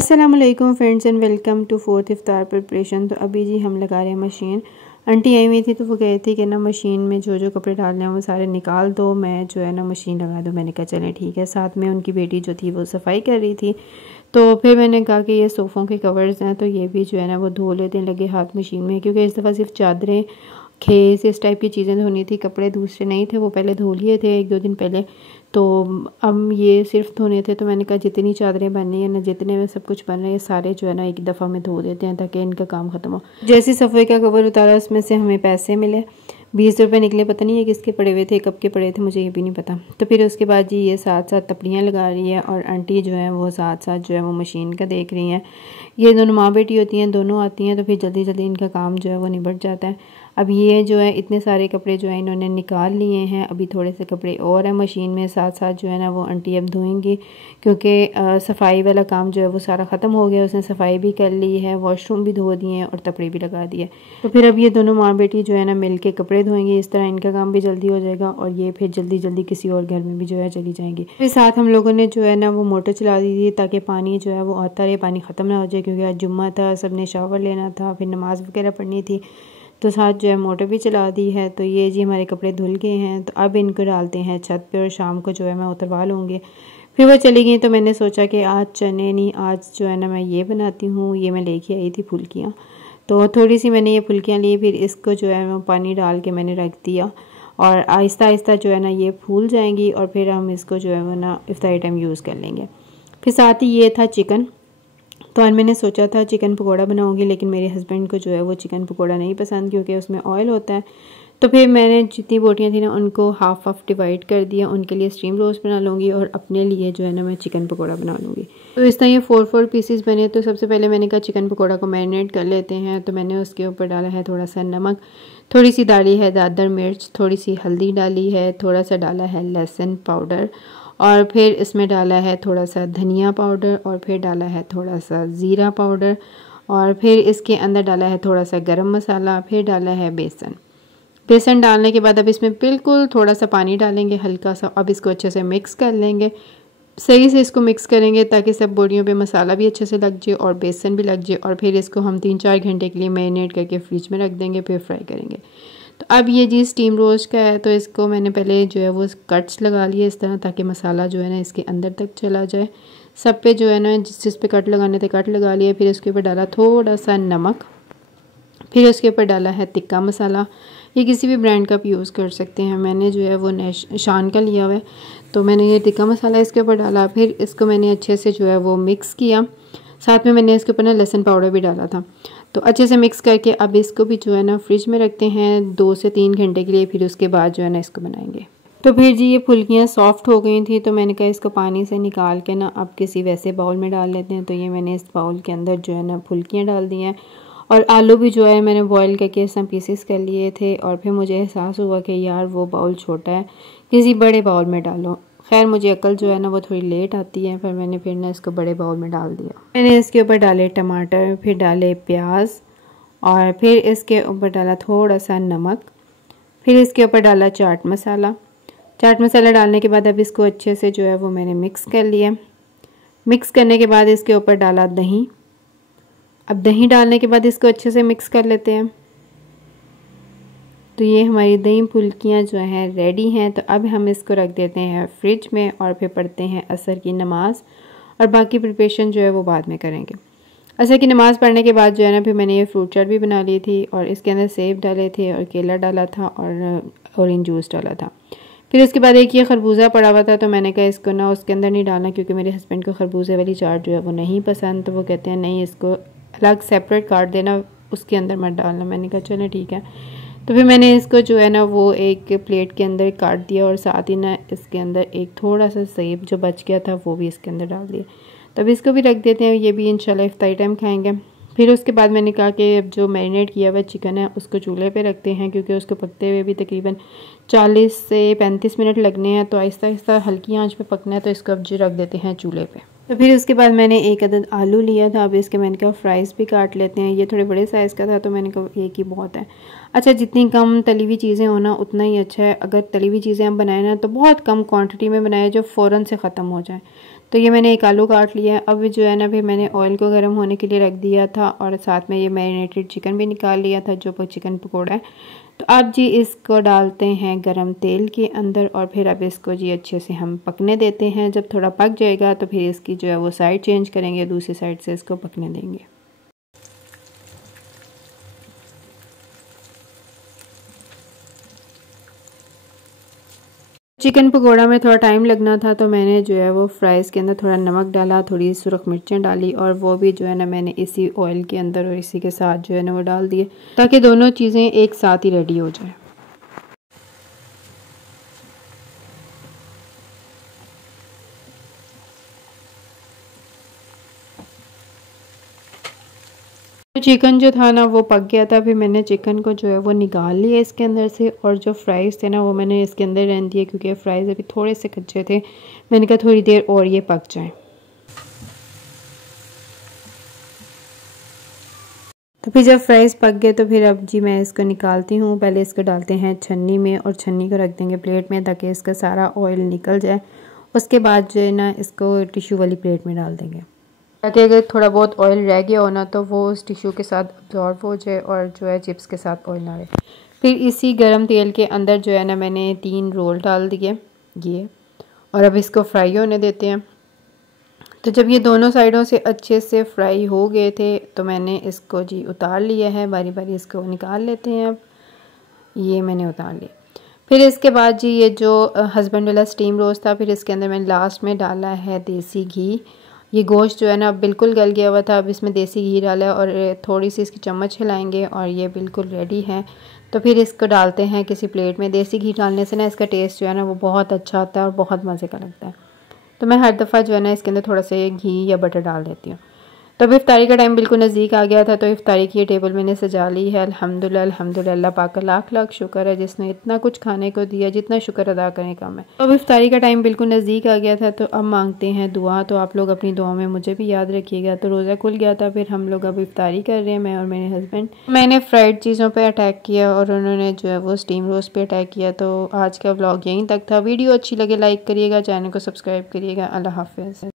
अस्सलाम वालेकुम friends and welcome to fourth इफ्तार प्रिपरेशन। तो अभी जी हम लगा रहे हैं मशीन। आंटी आई हुई थी तो वो कह थी कि ना मशीन में जो जो कपड़े डालने हैं वो सारे निकाल दो, मैं जो है ना मशीन लगा दूँ। मैंने कहा चलें ठीक है। साथ में उनकी बेटी जो थी वो सफाई कर रही थी, तो फिर मैंने कहा कि ये सोफ़ों के कवर्स हैं तो ये भी जो है ना वो धो लेते हैं लगे हाथ मशीन में, क्योंकि इस दफ़ा सिर्फ चादरें खेस इस टाइप की चीज़ें धोनी थी, कपड़े दूसरे नहीं थे, वो पहले धो लिए थे 1-2 दिन पहले। तो अब ये सिर्फ धोने थे, तो मैंने कहा जितनी चादरें बन रही हैं ना, जितने में सब कुछ बन रहा है सारे जो है ना एक दफ़ा में धो देते हैं ताकि इनका काम ख़त्म हो। जैसे सफ़े का कवर उतारा उसमें से हमें पैसे मिले, 20 रुपये निकले। पता नहीं है किसके पड़े हुए थे, कब के पड़े थे, मुझे ये भी नहीं पता। तो फिर उसके बाद जी ये साथ साथ तपड़ियाँ लगा रही है और आंटी जो है वो साथ साथ जो है वो मशीन का देख रही हैं। ये दोनों माँ बेटी होती हैं, दोनों आती हैं तो फिर जल्दी जल्दी इनका काम जो है वो निबट जाता है। अब ये जो है इतने सारे कपड़े जो है इन्होंने निकाल लिए हैं, अभी थोड़े से कपड़े और हैं मशीन में, साथ साथ जो है ना वो आंटी अब धोएंगी, क्योंकि सफाई वाला काम जो है वो सारा ख़त्म हो गया। उसने सफाई भी कर ली है, वॉशरूम भी धो दिए हैं और तपड़े भी लगा दिए। तो फिर अब ये दोनों माँ बेटी जो है ना मिल के कपड़े धोएंगी, इस तरह इनका काम भी जल्दी हो जाएगा और ये फिर जल्दी जल्दी किसी और घर में भी जो है चली जाएंगी। फिर साथ हम लोगों ने जो है ना वो मोटर चला दी थी ताकि पानी जो है वो आता रहे, पानी ख़त्म ना हो जाए, क्योंकि आज जुम्मा था, सब ने शावर लेना था, फिर नमाज़ वगैरह पढ़नी थी, तो साथ जो है मोटर भी चला दी है। तो ये जी हमारे कपड़े धुल गए हैं, तो अब इनको डालते हैं छत पे और शाम को जो है मैं उतरवा लूँगी। फिर वो चली गई तो मैंने सोचा कि आज चने नहीं, आज जो है ना मैं ये बनाती हूँ। ये मैं लेके आई थी फुल्कियाँ, तो थोड़ी सी मैंने ये फुल्कियाँ ली, फिर इसको जो है मैं पानी डाल के मैंने रख दिया और आहिस्ता आहिस्ता जो है ना ये फूल जाएंगी और फिर हम इसको जो है वो ना इफ्तारी टाइम यूज़ कर लेंगे। फिर साथ ही ये था चिकन, तो आज मैंने सोचा था चिकन पकोड़ा बनाऊंगी, लेकिन मेरे हस्बैंड को जो है वो चिकन पकोड़ा नहीं पसंद क्योंकि उसमें ऑयल होता है। तो फिर मैंने जितनी बोटियाँ थी ना उनको हाफ हाफ डिवाइड कर दिया, उनके लिए स्टीम रोस्ट बना लूँगी और अपने लिए जो है ना मैं चिकन पकोड़ा बना लूँगी। तो इस तरह ये 4 पीसेस बने। तो सबसे पहले मैंने कहा चिकन पकोड़ा को मैरिनेट कर लेते हैं, तो मैंने उसके ऊपर डाला है थोड़ा सा नमक, थोड़ी सी डाली है दादर मिर्च, थोड़ी सी हल्दी डाली है, थोड़ा सा डाला है लहसुन पाउडर और फिर इसमें डाला है थोड़ा सा धनिया पाउडर और फिर डाला है थोड़ा सा ज़ीरा पाउडर और फिर इसके अंदर डाला है थोड़ा सा गरम मसाला, फिर डाला है बेसन। बेसन डालने के बाद अब इसमें बिल्कुल थोड़ा सा पानी डालेंगे हल्का सा। अब इसको अच्छे से मिक्स कर लेंगे, सही से इसको मिक्स करेंगे ताकि सब बोटियों पे मसाला भी अच्छे से लग जाए और बेसन भी लग जाए। और फिर इसको हम 3-4 घंटे के लिए मैरिनेट करके फ्रिज में रख देंगे, फिर फ्राई करेंगे। तो अब ये जी स्टीम रोस्ट का है, तो इसको मैंने पहले जो है वो कट्स लगा लिए इस तरह ताकि मसाला जो है ना इसके अंदर तक चला जाए। सब पे जो है ना जिस पे कट लगाने थे कट लगा लिए। फिर उसके ऊपर डाला थोड़ा सा नमक, फिर उसके ऊपर डाला है तिक्का मसाला। ये किसी भी ब्रांड का भी यूज़ कर सकते हैं, मैंने जो है वो शान का लिया हुआ है, तो मैंने ये तिक्का मसाला इसके ऊपर डाला। फिर इसको मैंने अच्छे से जो है वो मिक्स किया, साथ में मैंने इसके ऊपर ना लहसुन पाउडर भी डाला था। तो अच्छे से मिक्स करके अब इसको भी जो है ना फ्रिज में रखते हैं 2 से 3 घंटे के लिए, फिर उसके बाद जो है ना इसको बनाएंगे। तो फिर जी ये फुल्कियाँ सॉफ्ट हो गई थी, तो मैंने कहा इसको पानी से निकाल के ना अब किसी वैसे बाउल में डाल लेते हैं। तो ये मैंने इस बाउल के अंदर जो है ना फुल्कियाँ डाल दी हैं और आलू भी जो है मैंने बॉईल करके सब पीसेस कर लिए थे। और फिर मुझे एहसास हुआ कि यार वो बाउल छोटा है, किसी बड़े बाउल में डालो। खैर मुझे अकल जो है ना वो थोड़ी लेट आती है, फिर मैंने फिर ना इसको बड़े बाउल में डाल दिया। मैंने इसके ऊपर डाले टमाटर, फिर डाले प्याज और फिर इसके ऊपर डाला थोड़ा सा नमक, फिर इसके ऊपर डाला चाट मसाला। चाट मसाला डालने के बाद अब इसको अच्छे से जो है वो मैंने मिक्स कर लिया। मिक्स करने के बाद इसके ऊपर डाला दही। अब दही डालने के बाद इसको अच्छे से मिक्स कर लेते हैं। तो ये हमारी दही फुल्कियाँ जो हैं रेडी हैं। तो अब हम इसको रख देते हैं फ्रिज में और फिर पढ़ते हैं असर की नमाज़ और बाकी प्रिपरेशन जो है वो बाद में करेंगे। असर की नमाज़ पढ़ने के बाद जो है ना फिर मैंने ये फ्रूट चाट भी बना ली थी और इसके अंदर सेब डाले थे और केला डाला था और ऑरेंज जूस डाला था। फिर उसके बाद एक ये खरबूजा पड़ा हुआ था, तो मैंने कहा इसको ना उसके अंदर नहीं डालना, क्योंकि मेरे हस्बैंड को खरबूजे वाली चाट जो है वो नहीं पसंद। तो वो कहते हैं नहीं इसको अलग सेपरेट काट देना, उसके अंदर मत डालना। मैंने कहा चलो ठीक है। तो फिर मैंने इसको जो है ना वो एक प्लेट के अंदर काट दिया और साथ ही ना इसके अंदर एक थोड़ा सा सेब जो बच गया था वो भी इसके अंदर डाल दिया। तो अब इसको भी रख देते हैं, ये भी इंशाल्लाह इफ्तारी टाइम खाएंगे। फिर उसके बाद मैंने कहा कि अब जो मैरिनेट किया हुआ चिकन है उसको चूल्हे पे रखते हैं, क्योंकि उसको पकते हुए भी तकरीबन 40 से 35 मिनट लगने हैं। तो आहिस्ता आहिस्ता हल्की आंच पे पकना है, तो इसको अब जी रख देते हैं चूल्हे पे। तो फिर उसके बाद मैंने एक अदद आलू लिया था, अब इसके मैंने कहा फ्राइज़ भी काट लेते हैं। ये थोड़े बड़े साइज़ का था, तो मैंने कहा एक ही बहुत है। अच्छा, जितनी कम तली हुई चीज़ें हो ना उतना ही अच्छा है। अगर तली हुई चीज़ें हम बनाएं ना तो बहुत कम क्वांटिटी में बनाएं जो फ़ौरन से ख़त्म हो जाए, तो ये मैंने एक आलू काट लिया है। अब जो है ना फिर मैंने ऑयल को गर्म होने के लिए रख दिया था और साथ में ये मैरिनेटेड चिकन भी निकाल लिया था जो चिकन पकौड़ा है। तो अब जी इसको डालते हैं गरम तेल के अंदर और फिर अब इसको जी अच्छे से हम पकने देते हैं। जब थोड़ा पक जाएगा तो फिर इसकी जो है वो साइड चेंज करेंगे, दूसरी साइड से इसको पकने देंगे। चिकन पकोड़ा में थोड़ा टाइम लगना था तो मैंने जो है वो फ्राइज़ के अंदर थोड़ा नमक डाला, थोड़ी सुरख मिर्चें डाली और वो भी जो है ना मैंने इसी ऑयल के अंदर और इसी के साथ जो है ना वो डाल दिए ताकि दोनों चीज़ें एक साथ ही रेडी हो जाए। चिकन जो था ना वो पक गया था। फिर मैंने चिकन को जो है वो निकाल लिया इसके अंदर से और जो फ्राइज़ थे ना वो मैंने इसके अंदर रहने दिए क्योंकि फ्राइज़ अभी थोड़े से कच्चे थे। मैंने कहा थोड़ी देर और ये पक जाए। तो फिर जब फ्राइज़ पक गए तो फिर अब जी मैं इसको निकालती हूँ। पहले इसको डालते हैं छन्नी में और छन्नी को रख देंगे प्लेट में ताकि इसका सारा ऑयल निकल जाए। उसके बाद जो है ना इसको टिश्यू वाली प्लेट में डाल देंगे ताकि अगर थोड़ा बहुत ऑयल रह गया हो ना तो वो उस टिश्यू के साथ अब्जॉर्ब हो जाए और जो है चिप्स के साथ ऑयल ना रहे। फिर इसी गरम तेल के अंदर जो है ना मैंने 3 रोल डाल दिए ये और अब इसको फ्राई होने देते हैं। तो जब ये दोनों साइडों से अच्छे से फ्राई हो गए थे तो मैंने इसको जी उतार लिया है, बारी बारी इसको निकाल लेते हैं। अब ये मैंने उतार लिया। फिर इसके बाद जी ये जो हस्बैंड वाला स्टीम रोस्ट था फिर इसके अंदर मैंने लास्ट में डाला है देसी घी। ये गोश्त जो है ना बिल्कुल गल गया हुआ था, अब इसमें देसी घी डाला है और थोड़ी सी इसकी चम्मच हिलाएंगे और ये बिल्कुल रेडी है। तो फिर इसको डालते हैं किसी प्लेट में। देसी घी डालने से ना इसका टेस्ट जो है ना वो बहुत अच्छा होता है और बहुत मज़े का लगता है। तो मैं हर दफ़ा जो है ना इसके अंदर थोड़ा सा घी या बटर डाल देती हूँ। तो अब इफ्तारी का टाइम बिल्कुल नज़दीक आ गया था तो इफ्तारी की ये टेबल मैंने सजा ली है। अल्हम्दुलिल्लाह अल्हम्दुलिल्लाह, अल्लाह पाक का लाख लाख शुक्र है जिसने इतना कुछ खाने को दिया, जितना शुक्र अदा करने का है। तो अब इफ्तारी का टाइम बिल्कुल नज़दीक आ गया था तो अब मांगते हैं दुआ। तो आप लोग अपनी दुआ में मुझे भी याद रखिएगा। तो रोज़ा खुल गया था, फिर हम लोग अब इफ्तारी कर रहे हैं, मैं और मेरे हस्बैंड। मैंने फ्राइड चीज़ों पर अटैक किया और उन्होंने जो है वो स्टीम रोस्ट पे अटैक किया। तो आज का व्लॉग यहीं तक था। वीडियो अच्छी लगे लाइक करिएगा, चैनल को सब्सक्राइब करिएगा। अल्लाह हाफ़िज़।